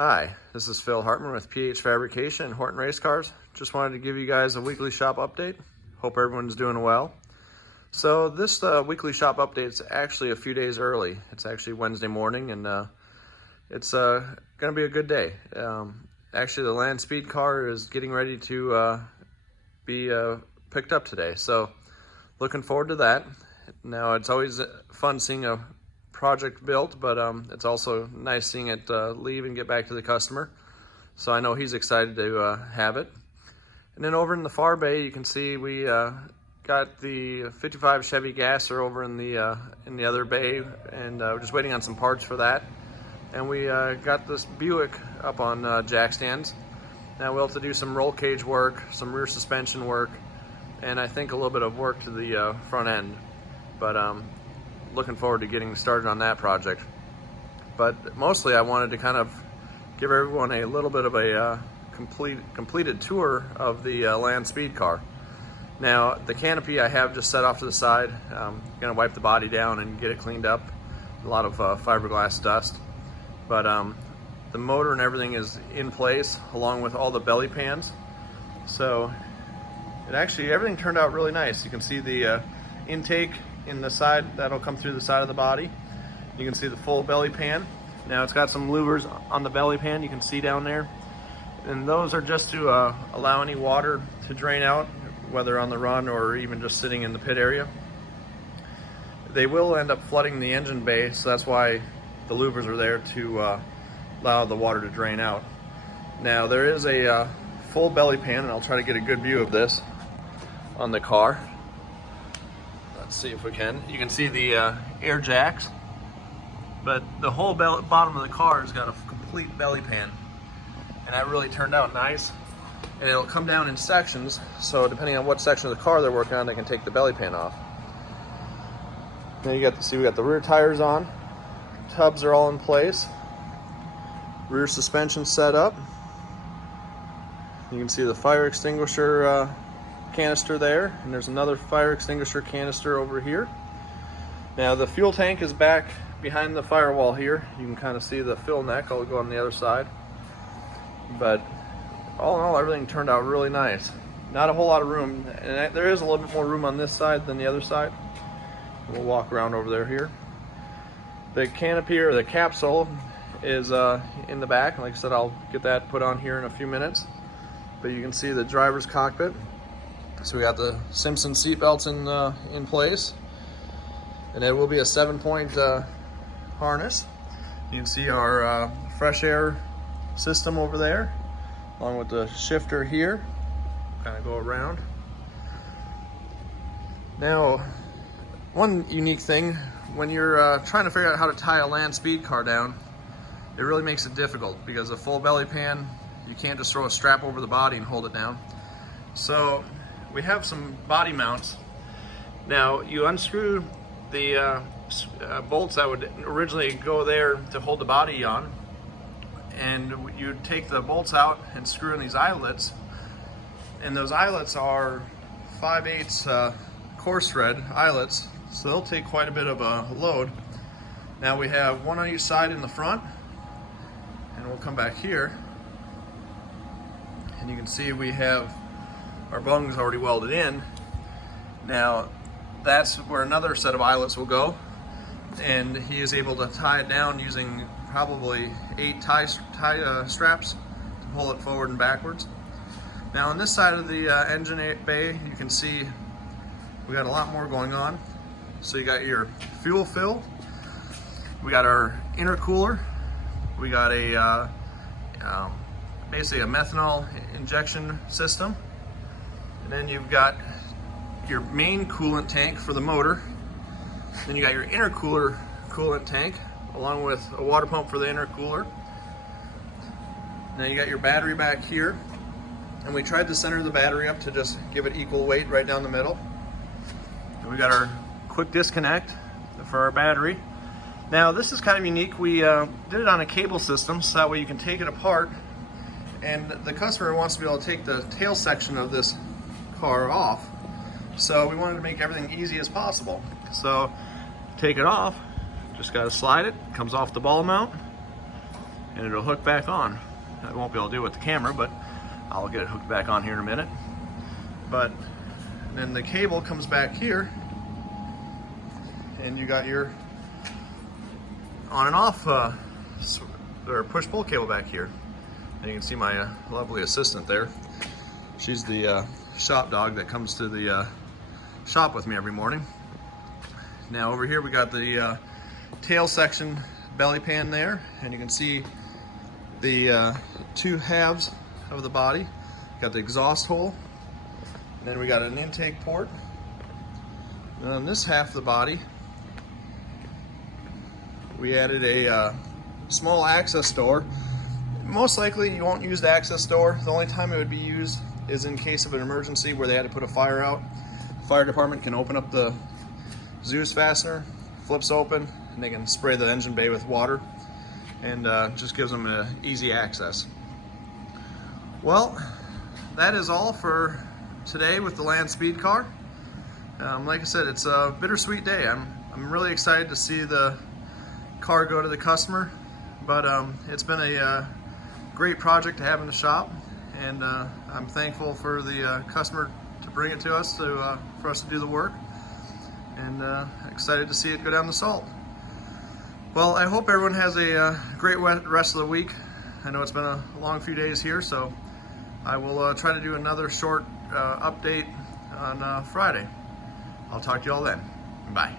Hi, this is Phil Hartman with PH Fabrication and Horton Race Cars. Just wanted to give you guys a weekly shop update. Hope everyone's doing well. So this weekly shop update is actually a few days early. It's actually Wednesday morning, and it's going to be a good day. Actually, the Land Speed car is getting ready to be picked up today, so looking forward to that. Now, it's always fun seeing a project built, but it's also nice seeing it leave and get back to the customer. So I know he's excited to have it. And then over in the far bay, you can see we got the 55 Chevy Gasser over in the other bay, and we're just waiting on some parts for that. And we got this Buick up on jack stands. Now we'll have to do some roll cage work, some rear suspension work, and I think a little bit of work to the front end. But looking forward to getting started on that project. But mostly I wanted to kind of give everyone a little bit of a completed tour of the Land Speed car. Now the canopy I have just set off to the side. I'm gonna wipe the body down and get it cleaned up. A lot of fiberglass dust. But the motor and everything is in place along with all the belly pans. So everything turned out really nice. You can see the intake in the side, that'll come through the side of the body. You can see the full belly pan. Now it's got some louvers on the belly pan, you can see down there. And those are just to allow any water to drain out, whether on the run or even just sitting in the pit area. They will end up flooding the engine bay, so that's why the louvers are there to allow the water to drain out. Now there is a full belly pan, and I'll try to get a good view of this on the car. Let's see if we can. You can see the air jacks, but the whole bottom of the car has got a complete belly pan, and that really turned out nice. And it'll come down in sections, so depending on what section of the car they're working on, they can take the belly pan off. Now you got to see we got the rear tires on, tubs are all in place, rear suspension set up. You can see the fire extinguisher canister there, and there's another fire extinguisher canister over here. Now the fuel tank is back behind the firewall here. You can kind of see the fill neck. I'll go on the other side. But all in all, everything turned out really nice. Not a whole lot of room, and there is a little bit more room on this side than the other side. We'll walk around over there here. The canopy or the capsule is in the back, and like I said, I'll get that put on here in a few minutes. But you can see the driver's cockpit. So we got the Simpson seat belts in place, and it will be a 7-point harness. You can see our fresh air system over there, along with the shifter here. Kind of go around. Now, one unique thing, when you're trying to figure out how to tie a Land Speed car down, it really makes it difficult because a full belly pan, you can't just throw a strap over the body and hold it down. So we have some body mounts. Now you unscrew the bolts that would originally go there to hold the body on, and you take the bolts out and screw in these eyelets, and those eyelets are 5/8 coarse thread eyelets, so they'll take quite a bit of a load. Now we have one on each side in the front, and we'll come back here, and you can see we have our bungs already welded in. Now that's where another set of eyelets will go, and he is able to tie it down using probably 8 tie straps to pull it forward and backwards. Now on this side of the engine bay, you can see we got a lot more going on. So you got your fuel fill, we got our intercooler, we got a basically a methanol injection system. And then you've got your main coolant tank for the motor. Then you got your intercooler coolant tank, along with a water pump for the intercooler. Now you got your battery back here. And we tried to center the battery up to just give it equal weight right down the middle. And we got our quick disconnect for our battery. Now this is kind of unique. We did it on a cable system, so that way you can take it apart. And the customer wants to be able to take the tail section of this car off, so we wanted to make everything easy as possible. So take it off, just got to slide it, comes off the ball mount, and it'll hook back on. I won't be able to do it with the camera, but I'll get it hooked back on here in a minute. But then the cable comes back here, and you got your on and off or push-pull cable back here. And you can see my lovely assistant there. She's the shop dog that comes to the shop with me every morning. Now over here we got the tail section belly pan there, and you can see the two halves of the body. Got the exhaust hole, and then we got an intake port. And on this half of the body, we added a small access door. Most likely you won't use the access door. The only time it would be used is in case of an emergency where they had to put a fire out. The fire department can open up the Zeus fastener, flips open, and they can spray the engine bay with water, and just gives them easy access. Well, that is all for today with the Land Speed car. Like I said, it's a bittersweet day. I'm really excited to see the car go to the customer, but it's been a great project to have in the shop, and I'm thankful for the customer to bring it to us for us to do the work, and excited to see it go down the salt. Well, I hope everyone has a great rest of the week. I know it's been a long few days here, so I will try to do another short update on Friday. I'll talk to you all then. Bye.